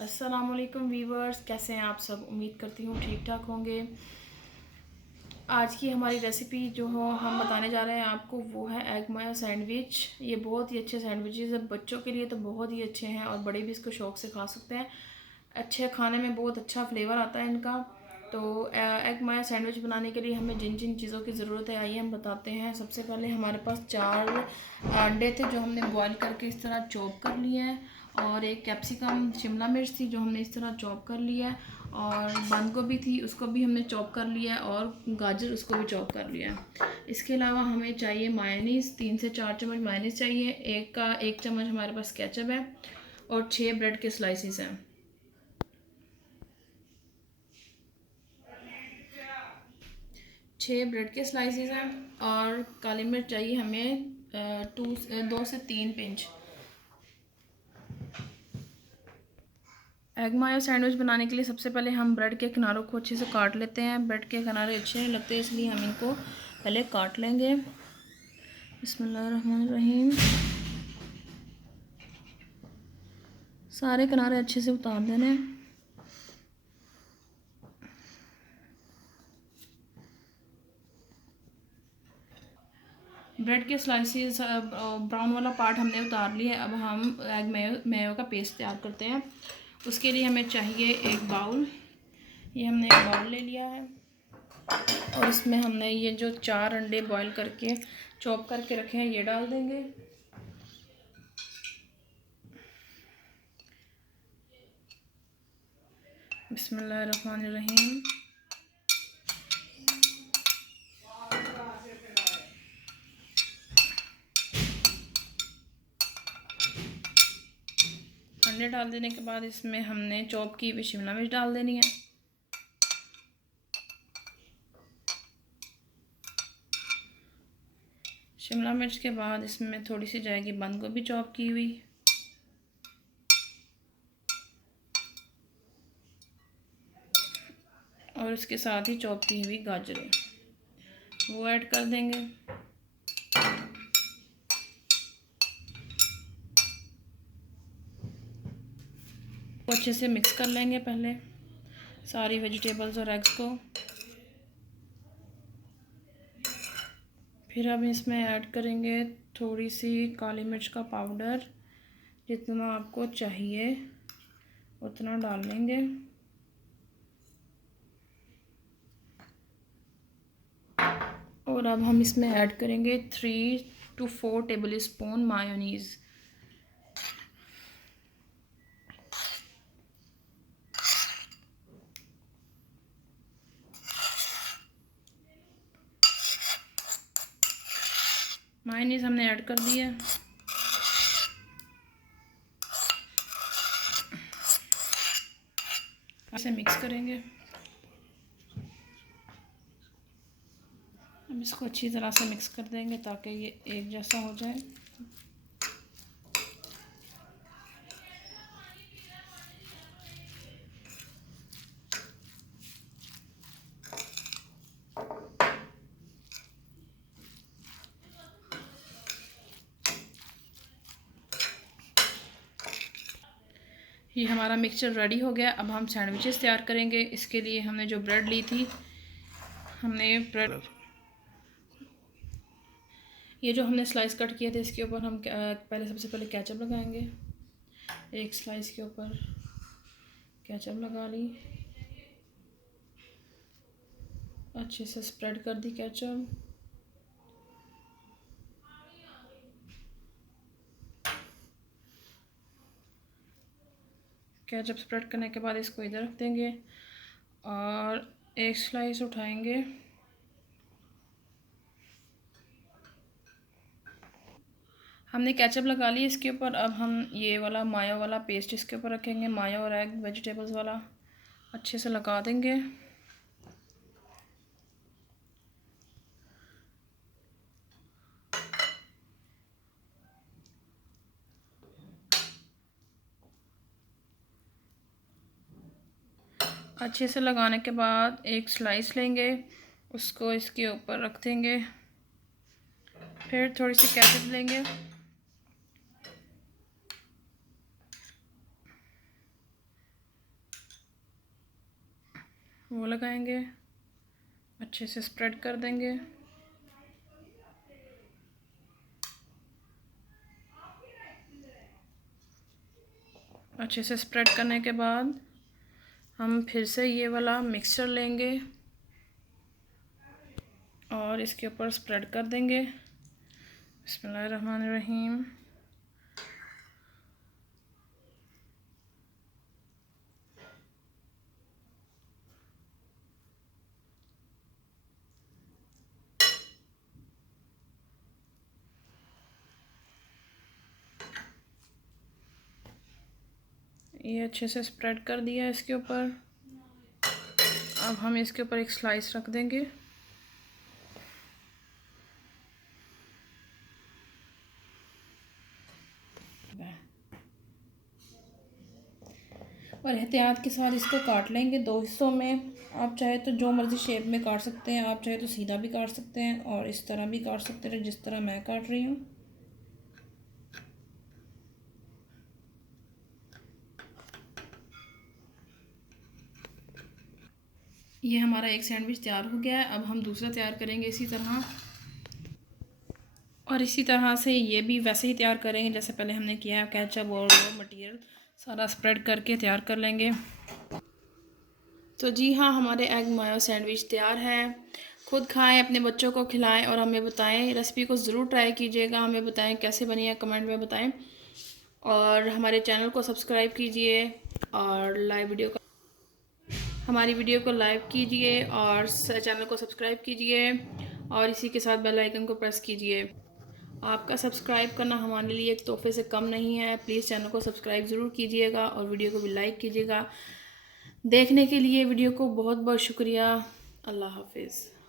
अस्सलामुअलैकुम वीवर्स, कैसे हैं आप सब। उम्मीद करती हूँ ठीक ठाक होंगे। आज की हमारी रेसिपी जो हो हम बताने जा रहे हैं आपको, वो है एग मायो सैंडविच। ये बहुत ही अच्छे सैंडविचेस हैं, बच्चों के लिए तो बहुत ही अच्छे हैं और बड़े भी इसको शौक़ से खा सकते हैं। अच्छे खाने में बहुत अच्छा फ्लेवर आता है इनका। तो एग मायो सैंडविच बनाने के लिए हमें जिन जिन चीज़ों की ज़रूरत है आइए हम बताते हैं। सबसे पहले हमारे पास 4 अंडे थे जो हमने बॉईल करके इस तरह चॉप कर लिए हैं, और एक कैप्सिकम शिमला मिर्च थी जो हमने इस तरह चॉप कर लिया है, और बंद गोभी थी उसको भी हमने चॉप कर लिया है, और गाजर उसको भी चॉप कर लिया है। इसके अलावा हमें चाहिए मायोनीज़, 3 से 4 चम्मच मायोनीज़ चाहिए। एक चम्मच हमारे पास केचप है, और 6 ब्रेड के स्लाइसिस हैं। 6 ब्रेड के स्लाइसिस हैं, और काली मिर्च चाहिए हमें 2 से 3 पिंच। एग मायो सैंडविच बनाने के लिए सबसे पहले हम ब्रेड के किनारों को अच्छे से काट लेते हैं। ब्रेड के किनारे अच्छे नहीं लगते, इसलिए हम इनको पहले काट लेंगे। बिस्मिल्लाहिर्रहमानिर्रहीम। सारे किनारे अच्छे से उतार देने। ब्रेड के स्लाइसिस ब्राउन वाला पार्ट हमने उतार लिया है। अब हम एग मेयो का पेस्ट तैयार करते हैं। उसके लिए हमें चाहिए एक बाउल। ये हमने एक बाउल ले लिया है, और इसमें हमने ये जो 4 अंडे बॉईल करके चॉप करके रखे हैं ये डाल देंगे। बिस्मिल्लाहिर्रहमानिर्रहीम। अंडे डाल देने के बाद इसमें हमने चॉप की हुई शिमला मिर्च डाल देनी है। शिमला मिर्च के बाद इसमें थोड़ी सी जाएगी बंद गोभी चॉप की हुई, और इसके साथ ही चॉप की हुई गाजरें वो ऐड कर देंगे। वो अच्छे से मिक्स कर लेंगे पहले सारी वेजिटेबल्स और एग्स को। फिर हम इसमें ऐड करेंगे थोड़ी सी काली मिर्च का पाउडर। जितना आपको चाहिए उतना डाल लेंगे। और अब हम इसमें ऐड करेंगे 3 to 4 table spoon mayonnaise. Mayonnaise हमने ऐड कर दिया। इसे मिक्स करेंगे। अब इसको अच्छी तरह से मिक्स कर देंगे ताकि ये एक जैसा हो जाए। ये हमारा मिक्सचर रेडी हो गया। अब हम सैंडविचेस तैयार करेंगे। इसके लिए हमने जो ब्रेड ली थी, हमने ब्रेड ये जो हमने स्लाइस कट किए थे इसके ऊपर हम सबसे पहले केचप लगाएंगे। एक स्लाइस के ऊपर केचप लगा ली, अच्छे से स्प्रेड कर दी केचप। केचप स्प्रेड करने के बाद इसको इधर रख देंगे, और एक स्लाइस उठाएंगे। हमने केचप लगा ली इसके ऊपर। अब हम ये वाला मायो वाला पेस्ट इसके ऊपर रखेंगे। मायो और एग वेजिटेबल्स वाला अच्छे से लगा देंगे। अच्छे से लगाने के बाद एक स्लाइस लेंगे, उसको इसके ऊपर रख देंगे। फिर थोड़ी सी केचप लेंगे, वो लगाएंगे, अच्छे से स्प्रेड कर देंगे। अच्छे से स्प्रेड करने के बाद हम फिर से ये वाला मिक्सचर लेंगे और इसके ऊपर स्प्रेड कर देंगे। बिस्मिल्लाहिर्रहमानिर्रहीम। ये अच्छे से स्प्रेड कर दिया इसके ऊपर। अब हम इसके ऊपर एक स्लाइस रख देंगे। और एहतियात के साथ इसको काट लेंगे 2 हिस्सों में। आप चाहे तो जो मर्ज़ी शेप में काट सकते हैं, आप चाहे तो सीधा भी काट सकते हैं और इस तरह भी काट सकते हैं जिस तरह मैं काट रही हूँ। ये हमारा एक सैंडविच तैयार हो गया है। अब हम दूसरा तैयार करेंगे इसी तरह, और इसी तरह से ये भी वैसे ही तैयार करेंगे जैसे पहले हमने किया है। केचप और मटेरियल सारा स्प्रेड करके तैयार कर लेंगे। तो जी हाँ, हमारे एग मायो सैंडविच तैयार है। खुद खाएं, अपने बच्चों को खिलाएं और हमें बताएं। रेसिपी को ज़रूर ट्राई कीजिएगा, हमें बताएं कैसे बनी है, कमेंट में बताएं। और हमारे चैनल को सब्सक्राइब कीजिए और हमारी वीडियो को लाइक कीजिए और चैनल को सब्सक्राइब कीजिए और इसी के साथ बेल आइकन को प्रेस कीजिए। आपका सब्सक्राइब करना हमारे लिए एक तोहफे से कम नहीं है। प्लीज़ चैनल को सब्सक्राइब ज़रूर कीजिएगा और वीडियो को भी लाइक कीजिएगा। देखने के लिए वीडियो को बहुत बहुत शुक्रिया। अल्लाह हाफिज़।